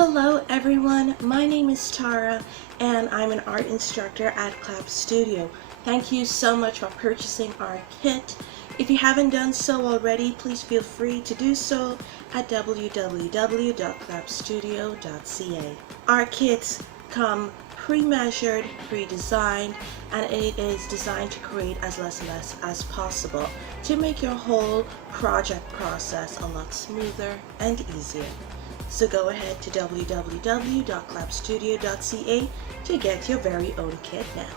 Hello everyone, my name is Tara and I'm an art instructor at Clap Studio. Thank you so much for purchasing our kit. If you haven't done so already, please feel free to do so at www.clapstudio.ca. Our kits come pre-measured, pre-designed, and it is designed to create as less as possible to make your whole project process a lot smoother and easier. So go ahead to www.clapstudio.ca to get your very own kit now.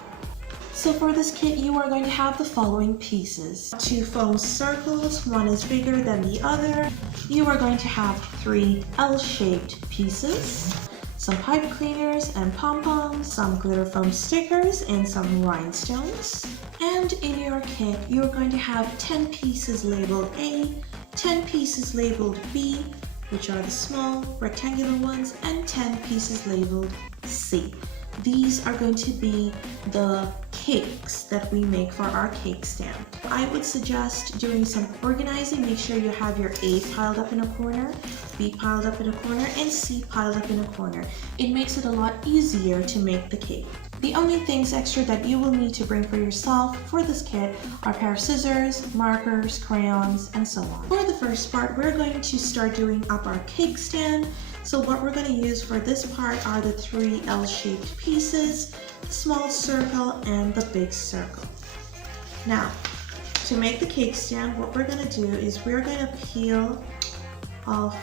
So for this kit, you are going to have the following pieces. 2 foam circles, one is bigger than the other. You are going to have 3 L-shaped pieces, some pipe cleaners and pom-poms, some glitter foam stickers, and some rhinestones. And in your kit, you're going to have 10 pieces labeled A, 10 pieces labeled B, which are the small rectangular ones, and 10 pieces labeled C. These are going to be the cakes that we make for our cake stand. I would suggest doing some organizing. Make sure you have your A piled up in a corner, B piled up in a corner, and C piled up in a corner. It makes it a lot easier to make the cake. The only things extra that you will need to bring for yourself for this kit are a pair of scissors, markers, crayons, and so on. For the first part, we're going to start doing up our cake stand. So what we're going to use for this part are the 3 L-shaped pieces, the small circle, and the big circle. Now, to make the cake stand, what we're going to do is we're going to peel off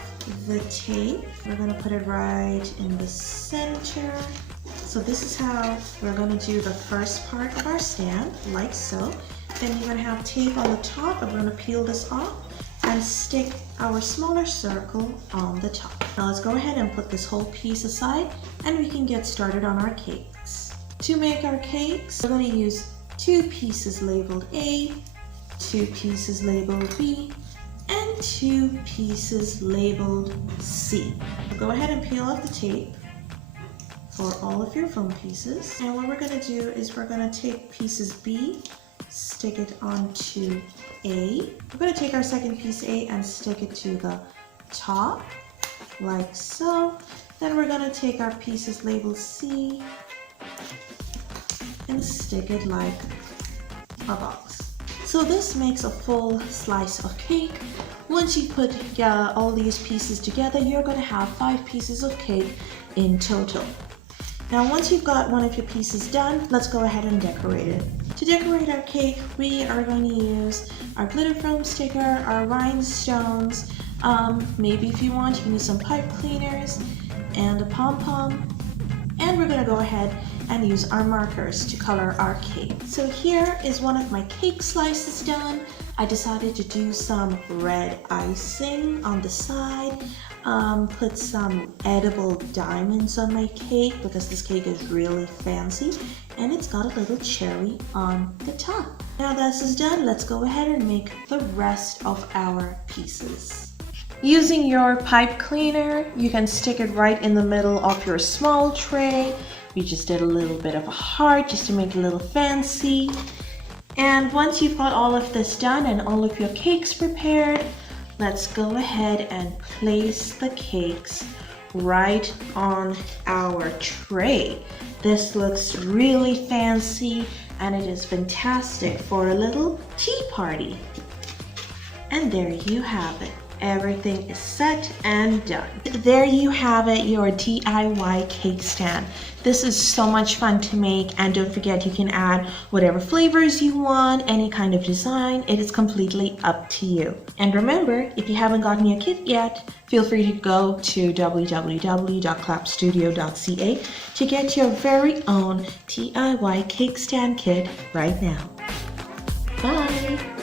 the tape. We're going to put it right in the center. So this is how we're going to do the first part of our stand, like so. Then you're going to have tape on the top, and we're going to peel this off and stick our smaller circle on the top. Now let's go ahead and put this whole piece aside and we can get started on our cakes. To make our cakes, we're going to use 2 pieces labeled A, 2 pieces labeled B, and 2 pieces labeled C. Go ahead and peel off the tape for all of your foam pieces. And what we're going to do is we're going to take pieces B, stick it onto A. We're going to take our second piece A and stick it to the top, like so. Then we're going to take our pieces labeled C and stick it like a box. So this makes a full slice of cake. Once you put all these pieces together, you're going to have 5 pieces of cake in total. Now once you've got one of your pieces done, let's go ahead and decorate it. To decorate our cake, we are going to use our glitter foam sticker, our rhinestones, maybe if you want, you can use some pipe cleaners and a pom-pom. And we're going to go ahead and use our markers to color our cake. So here is one of my cake slices done. I decided to do some red icing on the side, put some edible diamonds on my cake because this cake is really fancy, and it's got a little cherry on the top. Now this is done, let's go ahead and make the rest of our pieces. Using your pipe cleaner, you can stick it right in the middle of your small tray. We just did a little bit of a heart just to make it a little fancy. And once you've got all of this done and all of your cakes prepared, let's go ahead and place the cakes right on our tray. This looks really fancy and it is fantastic for a little tea party. And there you have it. Everything is set and done. There you have it, your DIY cake stand. This is so much fun to make, and don't forget you can add whatever flavors you want, any kind of design. It is completely up to you. And remember, if you haven't gotten your kit yet, feel free to go to www.clapstudio.ca to get your very own DIY cake stand kit right now. Bye!